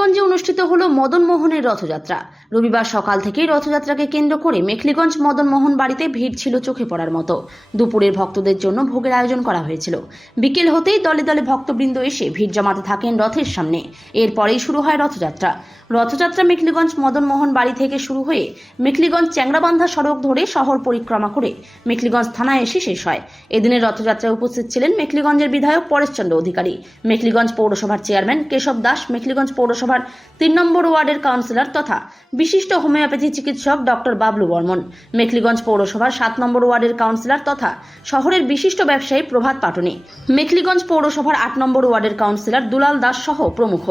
মেখলিগঞ্জে অনুষ্ঠিত হলো মদন মোহনের রথযাত্রা। রবিবার সকাল থেকেই রথযাত্রাকে কেন্দ্র করে মেখলিগঞ্জ মদন মোহন বাড়িতে ভিড় ছিল চোখে পড়ার মতো। দুপুরের ভক্তদের জন্য ভোগের আয়োজন করা হয়েছিল। বিকেল হতেই দলে দলে ভক্তবৃন্দ এসে ভিড় জমাতে থাকেন রথের সামনে। এরপরেই শুরু হয় রথযাত্রা। রথযাত্রা মেখলিগঞ্জ মদন মোহন বাড়ি থেকে শুরু হয়ে মেখলিগঞ্জ চ্যাংরাবান্ধা সড়ক ধরে শহর পরিক্রমা করে মেখলিগঞ্জ থানায় এসে শেষ হয়। এদিনের রথযাত্রায় উপস্থিত ছিলেন মেখলিগঞ্জের বিধায়ক পরেশচন্দ্র অধিকারী, মেখলিগঞ্জ পৌরসভার চেয়ারম্যান কেশব দাস, মেখলিগঞ্জ পৌরসভার ৩ নম্বর ওয়ার্ডের কাউন্সিলর তথা বিশিষ্ট হোমিওপ্যাথি চিকিৎসক ডক্টর বাবলু বর্মন, মেখলিগঞ্জ পৌরসভার ৭ নম্বর ওয়ার্ডের কাউন্সিলর তথা শহরের বিশিষ্ট ব্যবসায়ী প্রভাত পাটনি, মেখলিগঞ্জ পৌরসভার ৮ নম্বর ওয়ার্ডের কাউন্সিলর দুলাল দাস সহ প্রমুখ।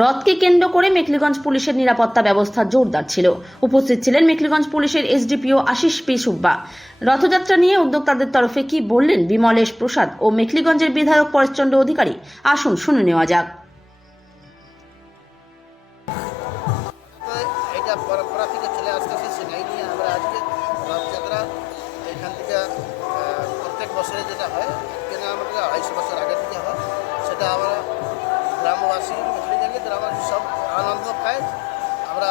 রথকে কেন্দ্র করে মেখলিগঞ্জ পুলিশের নিরাপত্তা ব্যবস্থা জোরদার ছিল। উপস্থিত ছিলেন মেখলিগঞ্জ পুলিশের এসডিপিও আশিস পি সুব্বা। রথযাত্রা নিয়ে উদ্যোক্তাদের তরফে কি বললেন বিমলেশ প্রসাদ ও মেখলিগঞ্জের বিধায়ক পরেশচন্দ্র অধিকারী, আসুন শুনে নেওয়া যাক। এটা পরম্পরা থেকে চলে আসতেছে, সেটাই নিয়ে আমরা আজকে রথযাত্রা এখান থেকে প্রত্যেক বছরে যেটা হয়, কেন আমাদের ২৫০ বছর আগে থেকে হয়, সেটা আমরা গ্রামবাসী মেখলিগঞ্জের গ্রামবাসী সব আনন্দ পায়। আমরা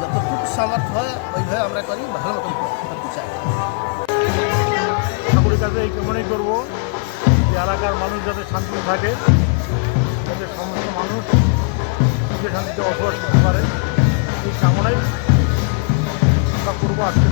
যতটুকু সামর্থ্য হয় ওইভাবে আমরা করি, ভালো মতন করতে চাই। ঠাকুরের কাছে এই কামনাই করবো যে এলাকার মানুষ যাতে শান্তি থাকে, যাতে সমস্ত মানুষ সুখে শান্তিতে বসবাস করতে পারে, এই কামনাই আমরা করবো আজকে।